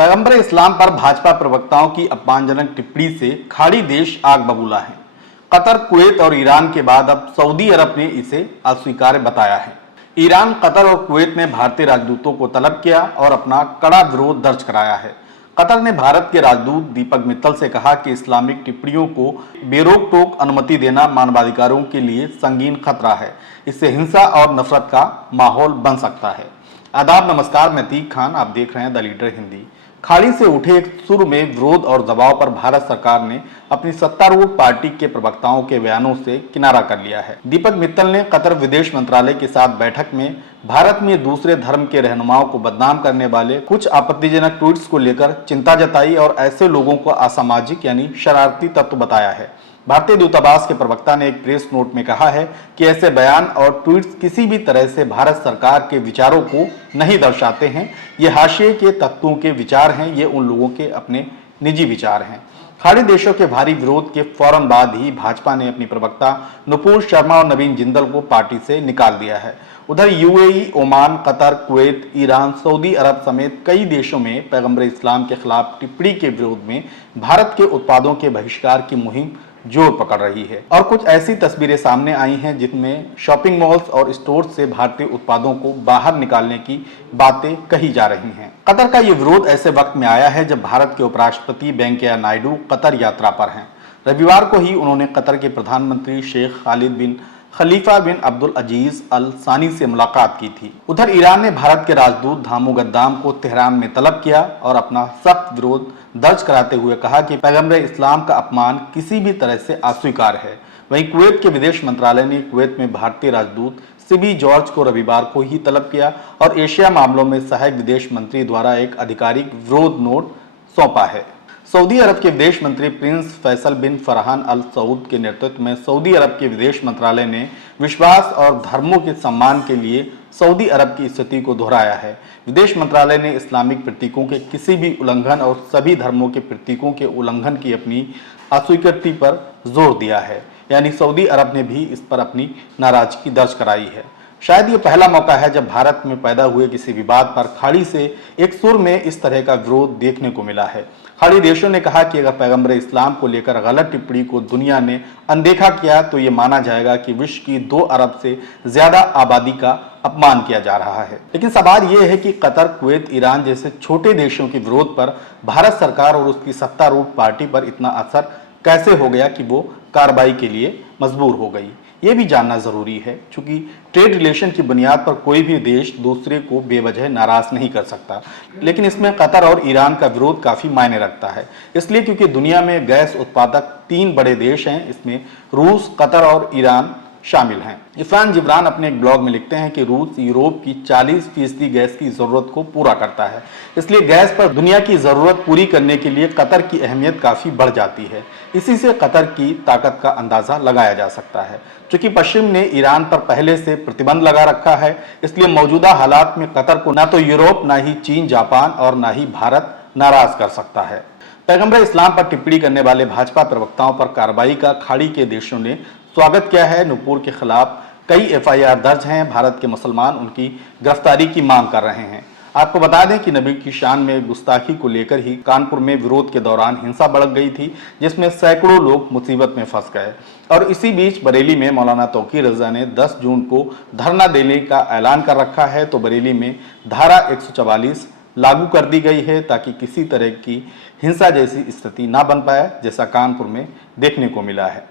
पैगंबर इस्लाम पर भाजपा प्रवक्ताओं की अपमानजनक टिप्पणी से खाड़ी देश आग बबूला है। कतर, कुवैत और ईरान के बाद अब सऊदी अरब ने इसे अस्वीकार्य बताया है। ईरान, कतर और कुवैत ने भारतीय राजदूतों को तलब किया और अपना कड़ा विरोध दर्ज कराया है। कतर ने भारत के राजदूत दीपक मित्तल से कहा कि इस्लामिक टिप्पणियों को बेरोक टोक अनुमति देना मानवाधिकारों के लिए संगीन खतरा है। इससे हिंसा और नफरत का माहौल बन सकता है। आदाब, नमस्कार, मैं तीक खान, आप देख रहे हैं द लीडर हिंदी। खाड़ी से उठे एक सुर में विरोध और दबाव पर भारत सरकार ने अपनी सत्तारूढ़ पार्टी के प्रवक्ताओं के बयानों से किनारा कर लिया है। दीपक मित्तल ने कतर विदेश मंत्रालय के साथ बैठक में भारत में दूसरे धर्म के रहनुमाओं को बदनाम करने वाले कुछ आपत्तिजनक ट्वीट्स को लेकर चिंता जताई और ऐसे लोगों को असामाजिक यानी शरारती तत्व बताया है। भारतीय दूतावास के प्रवक्ता ने एक प्रेस नोट में कहा है कि ऐसे बयान और ट्वीट्स किसी भी तरह से भारत सरकार के विचारों को नहीं दर्शाते हैं। ये हाशिए के तत्वों के विचार हैं, ये उन लोगों के अपने निजी विचार हैं। खाड़ी देशों के भारी विरोध के फौरन बाद ही भाजपा ने अपनी प्रवक्ता नुपुर शर्मा और नवीन जिंदल को पार्टी से निकाल दिया है। उधर UAE, Oman, Qatar, Kuwait, Iran, Saudi Arab समेत कई देशों में पैगंबर इस्लाम के खिलाफ टिप्पणी के विरोध में भारत के उत्पादों के बहिष्कार की मुहिम जोर पकड़ रही है और कुछ ऐसी तस्वीरें सामने आई हैं जिनमें शॉपिंग मॉल्स और स्टोर्स से भारतीय उत्पादों को बाहर निकालने की बातें कही जा रही हैं। कतर का ये विरोध ऐसे वक्त में आया है जब भारत के उपराष्ट्रपति वेंकैया नायडू कतर यात्रा पर हैं। रविवार को ही उन्होंने कतर के प्रधानमंत्री शेख खालिद बिन खलीफा बिन अब्दुल अजीज अल सानी से मुलाकात की थी। उधर ईरान ने भारत के राजदूत धामू गद्दाम को तेहरान में तलब किया और अपना सख्त विरोध दर्ज कराते हुए कहा कि पैगंबर इस्लाम का अपमान किसी भी तरह से अस्वीकार्य है। वहीं कुवैत के विदेश मंत्रालय ने कुवैत में भारतीय राजदूत सिबी जॉर्ज को रविवार को ही तलब किया और एशिया मामलों में सहायक विदेश मंत्री द्वारा एक आधिकारिक विरोध नोट सौंपा है। सऊदी अरब के विदेश मंत्री प्रिंस फैसल बिन फरहान अल सऊद के नेतृत्व में सऊदी अरब के विदेश मंत्रालय ने विश्वास और धर्मों के सम्मान के लिए सऊदी अरब की स्थिति को दोहराया है। विदेश मंत्रालय ने इस्लामिक प्रतीकों के किसी भी उल्लंघन और सभी धर्मों के प्रतीकों के उल्लंघन की अपनी अस्वीकृति पर जोर दिया है, यानी सऊदी अरब ने भी इस पर अपनी नाराजगी दर्ज कराई है। शायद ये पहला मौका है जब भारत में पैदा हुए किसी विवाद पर खाड़ी से एक सुर में इस तरह का विरोध देखने को मिला है। खाड़ी देशों ने कहा कि अगर पैगंबर इस्लाम को लेकर गलत टिप्पणी को दुनिया ने अनदेखा किया तो ये माना जाएगा कि विश्व की 2 अरब से ज्यादा आबादी का अपमान किया जा रहा है। लेकिन सवाल ये है कि कतर, कुवैत, ईरान जैसे छोटे देशों के विरोध पर भारत सरकार और उसकी सत्तारूढ़ पार्टी पर इतना असर कैसे हो गया कि वो कार्रवाई के लिए मजबूर हो गई। ये भी जानना जरूरी है, क्योंकि ट्रेड रिलेशन की बुनियाद पर कोई भी देश दूसरे को बेवजह नाराज नहीं कर सकता। लेकिन इसमें कतर और ईरान का विरोध काफी मायने रखता है, इसलिए क्योंकि दुनिया में गैस उत्पादक 3 बड़े देश हैं। इसमें रूस, कतर और ईरान शामिल हैं। इरफान जिब्रान अपने एक ब्लॉग में लिखते हैं कि रूस यूरोप की 40% गैस की जरूरत को पूरा करता है, इसलिए गैस पर दुनिया की जरूरत पूरी करने के लिए कतर की अहमियत काफी बढ़ जाती है। इसी से कतर की ताकत का अंदाजा लगाया जा सकता है। चूंकि पश्चिम ने ईरान पर पहले से प्रतिबंध लगा रखा है, इसलिए मौजूदा हालात में कतर को ना तो यूरोप, ना ही चीन, जापान और ना ही भारत नाराज कर सकता है। पैगंबर इस्लाम पर टिप्पणी करने वाले भाजपा प्रवक्ताओं पर कार्रवाई का खाड़ी के देशों ने स्वागत किया है। नुपुर के खिलाफ कई एफआईआर दर्ज हैं। भारत के मुसलमान उनकी गिरफ्तारी की मांग कर रहे हैं। आपको बता दें कि नबी की शान में गुस्ताखी को लेकर ही कानपुर में विरोध के दौरान हिंसा भड़क गई थी, जिसमें सैकड़ों लोग मुसीबत में फंस गए। और इसी बीच बरेली में मौलाना तौकीर रजा ने 10 जून को धरना देने का ऐलान कर रखा है, तो बरेली में धारा 144 लागू कर दी गई है ताकि किसी तरह की हिंसा जैसी स्थिति ना बन पाए, जैसा कानपुर में देखने को मिला है।